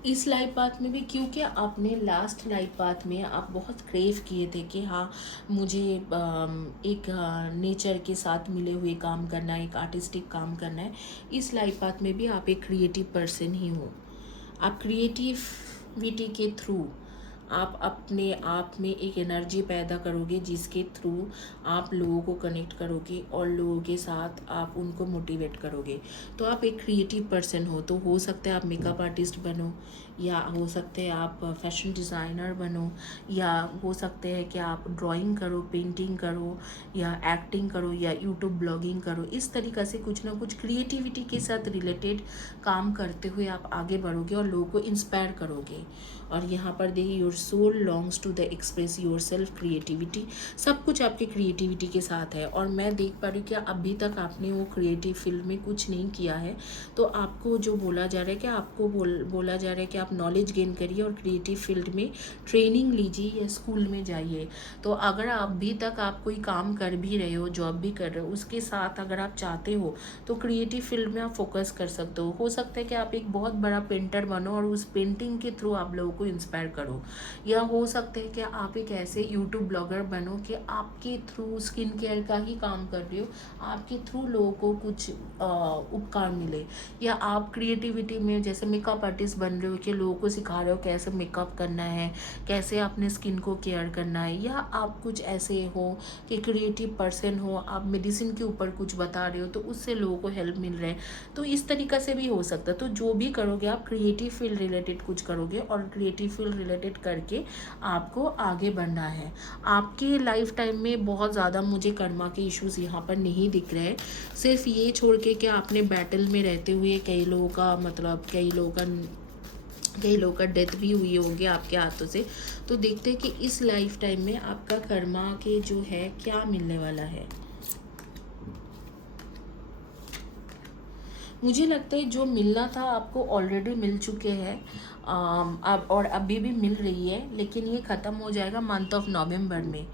इस लाइफ पाथ में भी, क्योंकि आपने लास्ट लाइफ पाथ में आप बहुत क्रेव किए थे कि हाँ, मुझे एक नेचर के साथ मिले हुए काम करना है, एक आर्टिस्टिक काम करना है। इस लाइफ पाथ में भी आप एक क्रिएटिव पर्सन ही हो। आप क्रिएटिविटी के थ्रू आप अपने आप में एक एनर्जी पैदा करोगे, जिसके थ्रू आप लोगों को कनेक्ट करोगे और लोगों के साथ आप उनको मोटिवेट करोगे। तो आप एक क्रिएटिव पर्सन हो। तो हो सकता है आप मेकअप आर्टिस्ट बनो, या हो सकते हैं आप फैशन डिज़ाइनर बनो, या हो सकते हैं कि आप ड्राइंग करो, पेंटिंग करो, या एक्टिंग करो, या यूट्यूब ब्लॉगिंग करो। इस तरीक़ा से कुछ ना कुछ क्रिएटिविटी के साथ रिलेटेड काम करते हुए आप आगे बढ़ोगे और लोगों को इंस्पायर करोगे। और यहाँ पर देखिए, your soul longs to the express your self creativity. सब कुछ आपके क्रिएटिविटी के साथ है। और मैं देख पा रही हूँ कि अभी तक आपने वो क्रिएटिव फील्ड में कुछ नहीं किया है। तो आपको जो बोला जा रहा है कि आपको बोला जा रहा है कि आप नॉलेज गेन करिए और क्रिएटिव फील्ड में ट्रेनिंग लीजिए या स्कूल में जाइए। तो अगर अभी तक आप कोई काम कर भी रहे हो, जॉब भी कर रहे हो, उसके साथ अगर आप चाहते हो तो क्रिएटिव फील्ड में आप फोकस कर सकते हो सकता है कि आप एक बहुत बड़ा पेंटर बनो और उस पेंटिंग के थ्रू आप लोगों को इंस्पायर करो, या हो सकता है कि आप एक ऐसे यूट्यूब ब्लॉगर बनो कि आपके थ्रू स्किन केयर का ही काम कर रहे हो, आपके थ्रू लोगों को कुछ उपकार मिले, या आप क्रिएटिविटी में जैसे मेकअप आर्टिस्ट बन रहे हो कि लोगों को सिखा रहे हो कैसे मेकअप करना है, कैसे अपने स्किन को केयर करना है, या आप कुछ ऐसे हो कि क्रिएटिव पर्सन हो, आप मेडिसिन के ऊपर कुछ बता रहे हो तो उससे लोगों को हेल्प मिल रहा है, तो इस तरीक़ा से भी हो सकता है। तो जो भी करोगे आप क्रिएटिव फील्ड रिलेटेड कुछ करोगे, और क्रिएटिव फील्ड रिलेटेड करके आपको आगे बढ़ना है। आपके लाइफ टाइम में बहुत ज़्यादा मुझे कर्मा के इश्यूज़ यहाँ पर नहीं दिख रहे हैं, सिर्फ ये छोड़ के कि आपने बैटल में रहते हुए कई लोगों का मतलब कई लोगों का डेथ भी हुई होगी आपके हाथों से। तो देखते हैं कि इस लाइफ टाइम में आपका कर्मा के जो है क्या मिलने वाला है। मुझे लगता है जो मिलना था आपको ऑलरेडी मिल चुके हैं, अब और अभी भी मिल रही है, लेकिन ये ख़त्म हो जाएगा मंथ ऑफ नवंबर में।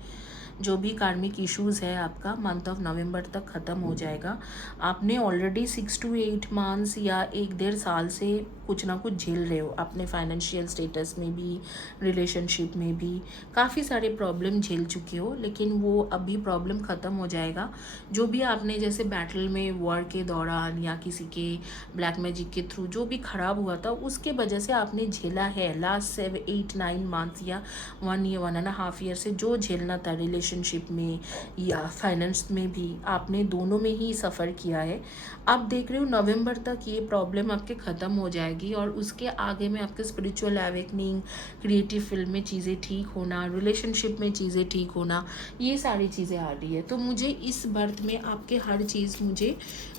जो भी कार्मिक इश्यूज़ है आपका मंथ ऑफ नवंबर तक ख़त्म हो जाएगा। आपने ऑलरेडी 6 to 8 मंथ्स या 1-1.5 साल से कुछ ना कुछ झेल रहे हो, अपने फाइनेंशियल स्टेटस में भी, रिलेशनशिप में भी काफ़ी सारे प्रॉब्लम झेल चुके हो, लेकिन वो अभी प्रॉब्लम ख़त्म हो जाएगा। जो भी आपने जैसे बैटल में वॉर के दौरान या किसी के ब्लैक मैजिक के थ्रू जो भी ख़राब हुआ था उसके वजह से आपने झेला है लास्ट 7-8-9 मंथ्स या 1 ईयर 1.5 ईयर से जो झेलना था रिलेशनशिप में या फाइनेंस में भी, आपने दोनों में ही सफ़र किया है। अब देख रहे हो नवंबर तक ये प्रॉब्लम आपके ख़त्म हो जाएगी, और उसके आगे में आपके स्पिरिचुअल अवेकनिंग, क्रिएटिव फील्ड में चीज़ें ठीक होना, रिलेशनशिप में चीज़ें ठीक होना, ये सारी चीज़ें आ रही है। तो मुझे इस बर्थ में आपके हर चीज़ मुझे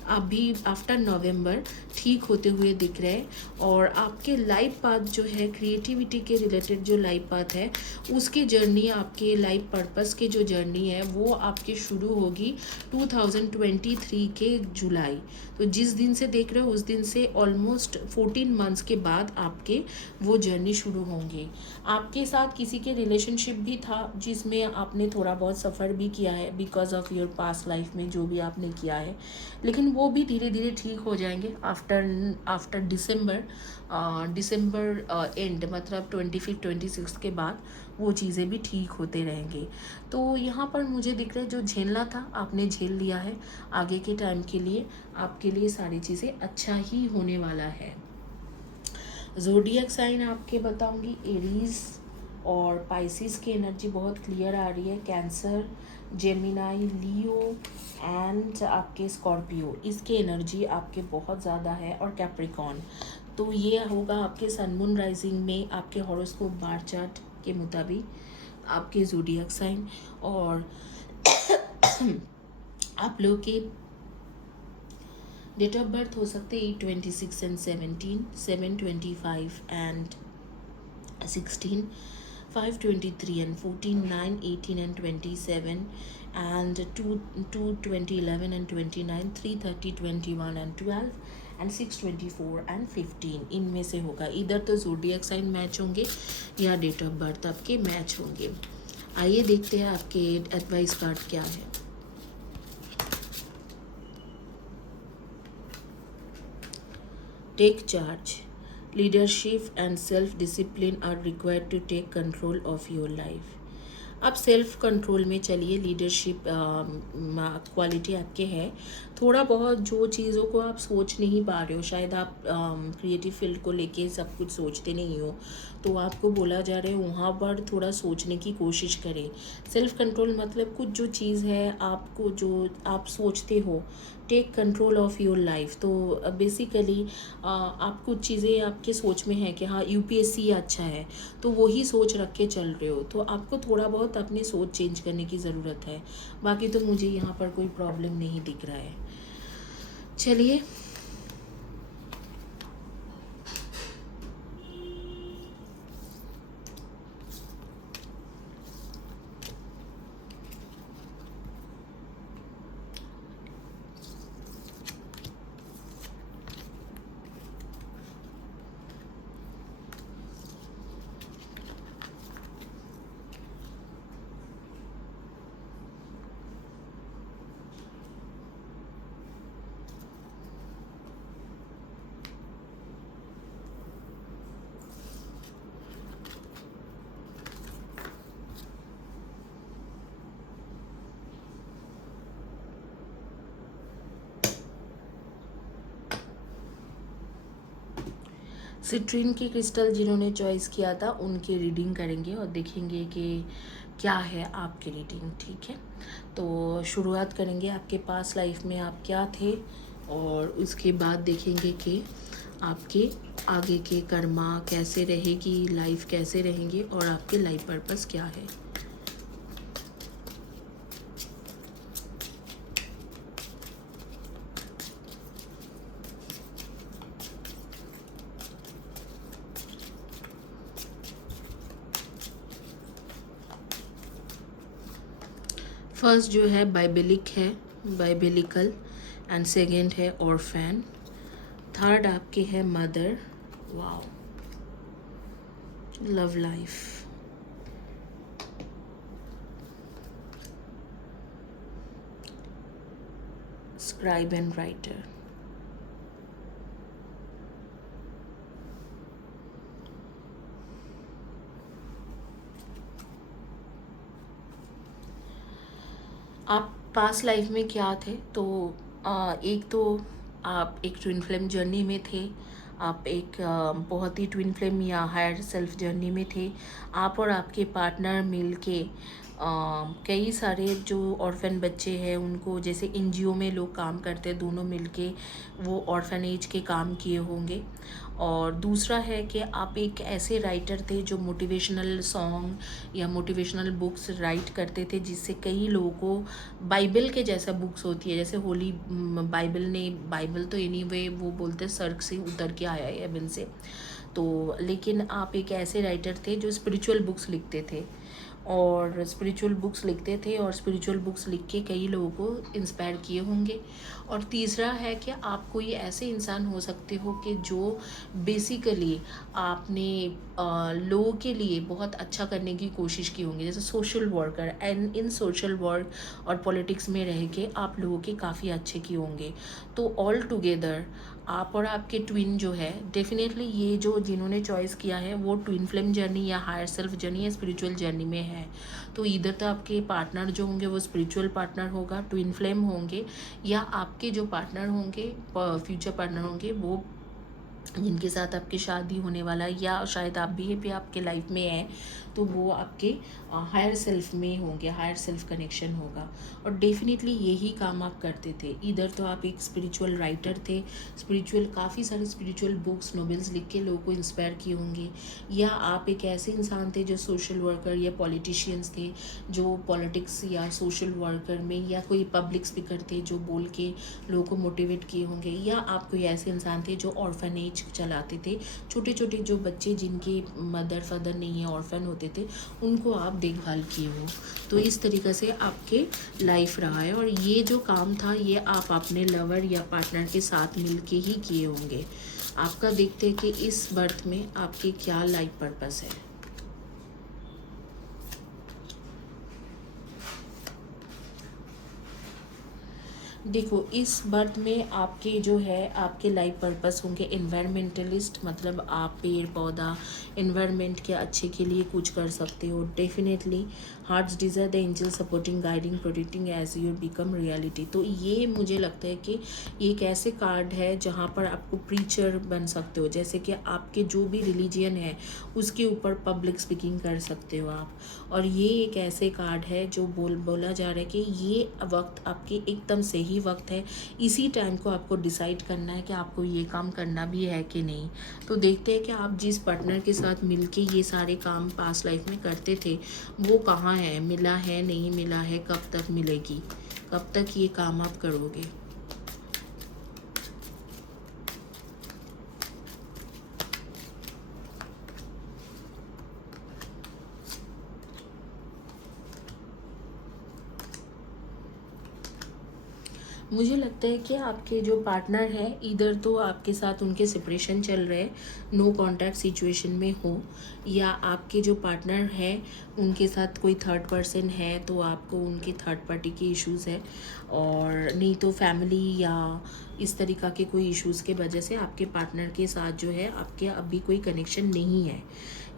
अभी आफ्टर नवंबर ठीक होते हुए दिख रहे हैं, और आपके लाइफ पाथ जो है क्रिएटिविटी के रिलेटेड जो लाइफ पाथ है उसकी जर्नी, आपके लाइफ पर्पस की जो जर्नी है वो आपकी शुरू होगी 2023 के जुलाई। तो जिस दिन से देख रहे हो उस दिन से ऑलमोस्ट 14 मंथ्स के बाद आपके वो जर्नी शुरू होंगे। आपके साथ किसी के रिलेशनशिप भी था जिसमें आपने थोड़ा बहुत सफ़र भी किया है because of your past life में जो भी आपने किया है, लेकिन वो भी धीरे धीरे ठीक हो जाएंगे आफ्टर दिसंबर एंड, मतलब 25-26 के बाद वो चीज़ें भी ठीक होते रहेंगे। तो यहाँ पर मुझे दिख रहा है जो झेलना था आपने झेल लिया है, आगे के टाइम के लिए आपके लिए सारी चीज़ें अच्छा ही होने वाला है। ज़ोडिएक साइन आपके बताऊंगी एरीज और पाइसिस की एनर्जी बहुत क्लियर आ रही है, कैंसर, जेमिनाई, लियो एंड आपके स्कॉर्पियो, इसके एनर्जी आपके बहुत ज़्यादा है, और कैप्रिकॉन। तो ये होगा आपके सन मून राइजिंग में आपके हॉरोस्कोप बार चार्ट के मुताबिक आपके ज़ोडिएक साइन, और आप लोग के डेट ऑफ बर्थ हो सकते 8-26 and 17, 7-25 and 16, 5-23 and 14, 9-18 and 27 and 2-20-11 and 29, 3-30-21 and 12 and 6-24 and 15। इनमें से होगा, इधर तो ज़ोडिएक साइन मैच होंगे या डेट ऑफ बर्थ आपके मैच होंगे। आइए देखते हैं आपके एडवाइस कार्ड क्या है। Take charge. Leadership and self-discipline are required to take control of your life. आप सेल्फ कंट्रोल में चलिए, लीडरशिप क्वालिटी आपके है। थोड़ा बहुत जो चीज़ों को आप सोच नहीं पा रहे हो, शायद आप क्रिएटिव फील्ड को लेके सब कुछ सोचते नहीं हो, तो आपको बोला जा रहा है वहाँ पर थोड़ा सोचने की कोशिश करें। सेल्फ कंट्रोल मतलब कुछ जो चीज़ है आपको जो आप सोचते हो, take control of your life. तो बेसिकली आप कुछ चीज़ें आपके सोच में है कि हाँ यूपीएससी अच्छा है, तो वही सोच रख के चल रहे हो, तो आपको थोड़ा बहुत अपनी सोच चेंज करने की ज़रूरत है। बाकी तो मुझे यहाँ पर कोई प्रॉब्लम नहीं दिख रहा है। चलिए सिट्रीन की क्रिस्टल जिन्होंने चॉइस किया था उनकी रीडिंग करेंगे और देखेंगे कि क्या है आपकी रीडिंग, ठीक है। तो शुरुआत करेंगे आपके पास लाइफ में आप क्या थे, और उसके बाद देखेंगे कि आपके आगे के कर्मा कैसे रहेगी, लाइफ कैसे रहेंगे, और आपके लाइफ पर्पस क्या है। फर्स्ट जो है बाइबलिक है, बाइबलिकल, एंड सेकंड है ऑर्फैन, थर्ड आपके है mother, wow, love life, scribe and writer. आप पास्ट लाइफ में क्या थे, तो एक तो आप एक ट्विन फ्लेम जर्नी में थे, आप एक बहुत ही ट्विन फ्लेम या हायर सेल्फ जर्नी में थे। आप और आपके पार्टनर मिल के कई सारे जो ऑर्फन बच्चे हैं उनको, जैसे एनजीओ में लोग काम करते हैं, दोनों मिलके वो ऑर्फनेज के काम किए होंगे। और दूसरा है कि आप एक ऐसे राइटर थे जो मोटिवेशनल सॉन्ग या मोटिवेशनल बुक्स राइट करते थे, जिससे कई लोगों को बाइबल के जैसा बुक्स होती है, जैसे होली बाइबल तो एनीवे वो बोलते सर्क से उतर के आया है हेवन से, तो लेकिन आप एक ऐसे राइटर थे जो स्पिरिचुअल बुक्स लिखते थे, और स्पिरिचुअल बुक्स लिखते थे, और स्पिरिचुअल बुक्स लिख के कई लोगों को इंस्पायर किए होंगे। और तीसरा है कि आप कोई ऐसे इंसान हो सकते हो कि जो बेसिकली आपने लोगों के लिए बहुत अच्छा करने की कोशिश की होंगी, जैसे social worker, and in social work और पॉलिटिक्स में रह के आप लोगों के काफ़ी अच्छे किए होंगे। तो ऑल टुगेदर आप और आपके ट्विन जो है, डेफिनेटली ये जो जिन्होंने चॉइस किया है वो ट्विन फ्लेम जर्नी या हायर सेल्फ जर्नी या स्पिरिचुअल जर्नी में है। तो इधर तो आपके पार्टनर जो होंगे वो स्पिरिचुअल पार्टनर होगा, ट्विन फ्लेम होंगे, या आपके जो पार्टनर होंगे, फ्यूचर पार्टनर होंगे, वो जिनके साथ आपकी शादी होने वाला है, या शायद आप भी आपके लाइफ में है, तो वो आपके हायर सेल्फ में होंगे, हायर सेल्फ कनेक्शन होगा। और डेफिनेटली यही काम आप करते थे। इधर तो आप एक स्पिरिचुअल राइटर थे, स्पिरिचुअल काफ़ी सारे स्पिरिचुअल बुक्स नोवेल्स लिख के लोगों को इंस्पायर किए होंगे, या आप एक ऐसे इंसान थे जो सोशल वर्कर या पॉलिटिशियंस थे, जो पॉलिटिक्स या सोशल वर्कर में, या कोई पब्लिक स्पीकर थे जो बोल के लोगों को मोटिवेट किए होंगे, या आप कोई ऐसे इंसान थे जो ऑर्फनेज चलाते थे, छोटे छोटे जो बच्चे जिनके मदर फादर नहीं है, ऑर्फन होते थे, उनको आप देखभाल किए हो। तो इस तरीके से आपके लाइफ रहा है, और ये जो काम था ये आप अपने लवर या पार्टनर के साथ मिलके ही किए होंगे। आपका देखते हैं कि इस बर्थ में आपकी क्या लाइफ पर्पस है। देखो, इस बर्थ में आपके जो है आपके लाइफ पर्पस होंगे एनवायरमेंटलिस्ट, मतलब आप पेड़ पौधा एनवायरनमेंट के अच्छे के लिए कुछ कर सकते हो। Definitely hearts desire the angel supporting guiding protecting as you become reality. तो ये मुझे लगता है कि ये एक ऐसे कार्ड है जहाँ पर आपको प्रीचर बन सकते हो, जैसे कि आपके जो भी रिलीजियन है उसके ऊपर पब्लिक स्पीकिंग कर सकते हो आप। और ये एक ऐसे कार्ड है जो बोला जा रहा है कि ये वक्त आपके एकदम सही वक्त है, इसी टाइम को आपको डिसाइड करना है कि आपको ये काम करना भी है कि नहीं। तो देखते हैं कि आप जिस पार्टनर के साथ मिलके ये सारे काम पास्ट लाइफ में करते थे वो कहाँ है, मिला है, नहीं मिला है, कब तक मिलेगी, कब तक ये काम आप करोगे। मुझे लगता है कि आपके जो पार्टनर हैं इधर तो आपके साथ उनके सेपरेशन चल रहे हैं, नो कांटेक्ट सिचुएशन में हो, या आपके जो पार्टनर हैं उनके साथ कोई थर्ड पर्सन है तो आपको उनके थर्ड पार्टी के इश्यूज़ है, और नहीं तो फैमिली या इस तरीक़ा के कोई इश्यूज़ के वजह से आपके पार्टनर के साथ जो है आपके अभी कोई कनेक्शन नहीं है।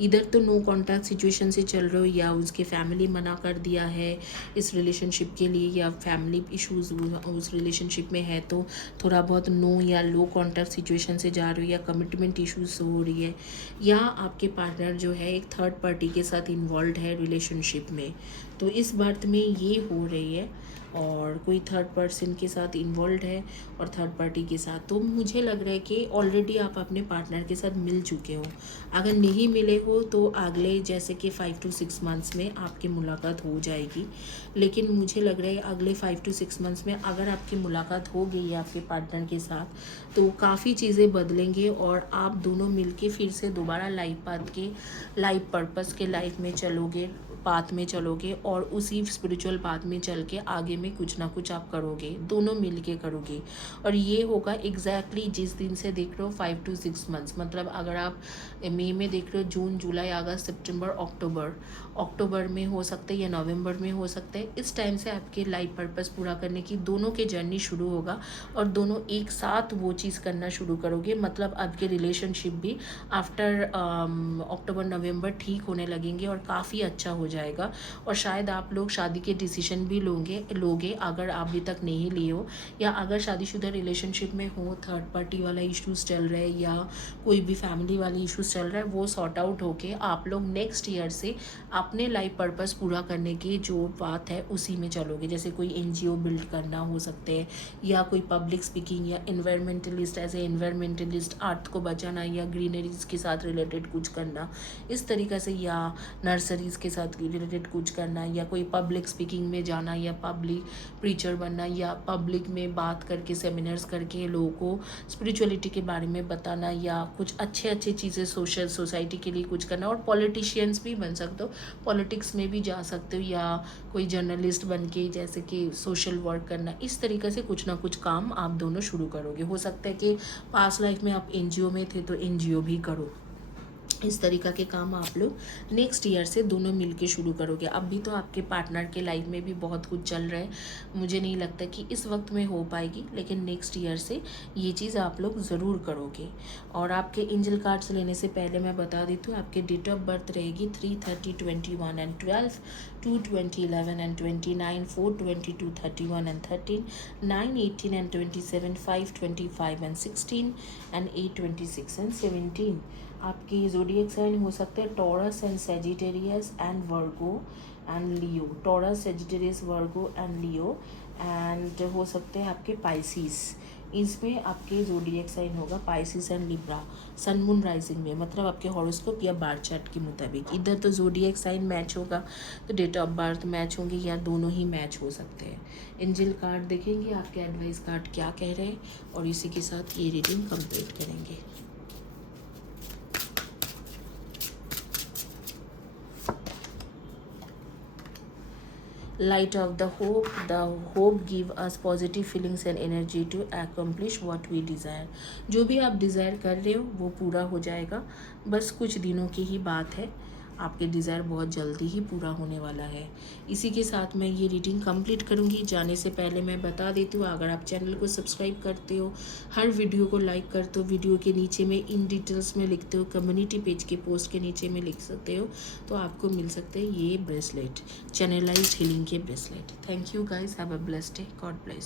इधर तो नो कॉन्टैक्ट सिचुएशन से चल रहे हो, या उसके फैमिली मना कर दिया है इस रिलेशनशिप के लिए, या फैमिली इश्यूज उस रिलेशनशिप में है, तो थोड़ा बहुत नो या लो कॉन्टैक्ट सिचुएशन से जा रहे हो, या कमिटमेंट इश्यूज हो रही है, या आपके पार्टनर जो है एक थर्ड पार्टी के साथ इन्वॉल्व है रिलेशनशिप में। तो इस बात में ये हो रही है, और कोई थर्ड पर्सन के साथ इन्वॉल्व है और थर्ड पार्टी के साथ। तो मुझे लग रहा है कि ऑलरेडी आप अपने पार्टनर के साथ मिल चुके हो। अगर नहीं मिले हो तो अगले जैसे कि 5 to 6 मंथ्स में आपकी मुलाकात हो जाएगी। लेकिन मुझे लग रहा है अगले 5 to 6 मंथ्स में अगर आपकी मुलाकात हो गई है आपके पार्टनर के साथ, तो काफ़ी चीज़ें बदलेंगे और आप दोनों मिलके फिर से दोबारा लाइफ पर्पस के लाइफ में चलोगे, पाथ में चलोगे, और उसी स्पिरिचुअल पाथ में चल के आगे में कुछ ना कुछ आप करोगे, दोनों मिल के करोगे। और ये होगा एग्जैक्टली जिस दिन से देख रहे हो 5 to 6 मंथ्स, मतलब अगर आप मई में देख रहे हो, जून जुलाई अगस्त सितंबर अक्टूबर में हो सकता है या नवंबर में हो सकता है, इस टाइम से आपके लाइफ पर्पस पूरा करने की दोनों के जर्नी शुरू होगा और दोनों एक साथ वो चीज़ करना शुरू करोगे। मतलब आपके रिलेशनशिप भी आफ्टर अक्टूबर नवंबर ठीक होने लगेंगे और काफ़ी अच्छा हो जाएगा। और शायद आप लोग शादी के डिसीजन भी लोगे अगर आप अभी तक नहीं लिए हो, या अगर शादीशुदा रिलेशनशिप में हो, थर्ड पार्टी वाला इश्यूज चल रहा है या कोई भी फैमिली वाले इश्यूज चल रहा है, वो सॉर्ट आउट होके आप लोग नेक्स्ट ईयर से अपने लाइफ पर्पस पूरा करने की जो बात है उसी में चलोगे। जैसे कोई एनजीओ बिल्ड करना हो सकते हैं, या कोई पब्लिक स्पीकिंग, या इन्वायरमेंटलिस्ट एज ए इन्वायरमेंटलिस्ट अर्थ को बचाना, या ग्रीनरीज के साथ रिलेटेड कुछ करना इस तरीक़े से, या नर्सरीज के साथ रिलेटेड कुछ करना, या कोई पब्लिक स्पीकिंग में जाना, या पब्लिक प्रीचर बनना, या पब्लिक में बात करके सेमिनार्स करके लोगों को स्पिरिचुअलिटी के बारे में बताना, या कुछ अच्छे चीज़ें सोसाइटी के लिए कुछ करना। और पॉलिटिशियंस भी बन सकते हो, पॉलिटिक्स में भी जा सकते हो, या कोई जर्नलिस्ट बन के जैसे कि सोशल वर्क करना। इस तरीके से कुछ ना कुछ काम आप दोनों शुरू करोगे। हो सकता है कि पास्ट लाइफ में आप एनजीओ में थे तो एनजीओ भी करो। इस तरीक़ा के काम आप लोग नेक्स्ट ईयर से दोनों मिलके शुरू करोगे। अभी तो आपके पार्टनर के लाइफ में भी बहुत कुछ चल रहा है, मुझे नहीं लगता कि इस वक्त में हो पाएगी, लेकिन नेक्स्ट ईयर से ये चीज़ आप लोग ज़रूर करोगे। और आपके एंजल कार्ड्स लेने से पहले मैं बता देती हूँ, आपके डेट ऑफ बर्थ रहेगी 3/30/21 and 12, 2/20/11 and 29, 4/22/31 and 13, 9/18 and 27, 5/25 and 16 and 8/26 and 17। आपकी ज़ोडिएक साइन हो सकते हैं Taurus and Sagittarius and Virgo and Leo, Taurus Sagittarius Virgo and Leo, and हो सकते हैं आपके पाइसिस। इसमें आपके ज़ोडिएक साइन होगा Pisces and Libra, sun moon rising में, मतलब आपके हॉरोस्कोप या बार चार्ट के मुताबिक। इधर तो ज़ोडिएक साइन मैच होगा तो डेट ऑफ बर्थ मैच होंगे, या दोनों ही मैच हो सकते हैं। एंजल कार्ड देखेंगे आपके एडवाइस कार्ड क्या कह रहे हैं, और इसी के साथ ये रीडिंग कंप्लीट करेंगे। Light of the hope give us positive feelings and energy to accomplish what we desire। जो भी आप डिज़ायर कर रहे हो वो पूरा हो जाएगा, बस कुछ दिनों की ही बात है, आपके डिज़ायर बहुत जल्दी ही पूरा होने वाला है। इसी के साथ मैं ये रीडिंग कंप्लीट करूँगी। जाने से पहले मैं बता देती हूँ, अगर आप चैनल को सब्सक्राइब करते हो, हर वीडियो को लाइक करते हो, वीडियो के नीचे में इन डिटेल्स में लिखते हो, कम्युनिटी पेज के पोस्ट के नीचे में लिख सकते हो, तो आपको मिल सकते हैं ये ब्रेसलेट, चैनलाइज्ड हीलिंग के bracelet. Thank you guys, have a blessed day, God bless.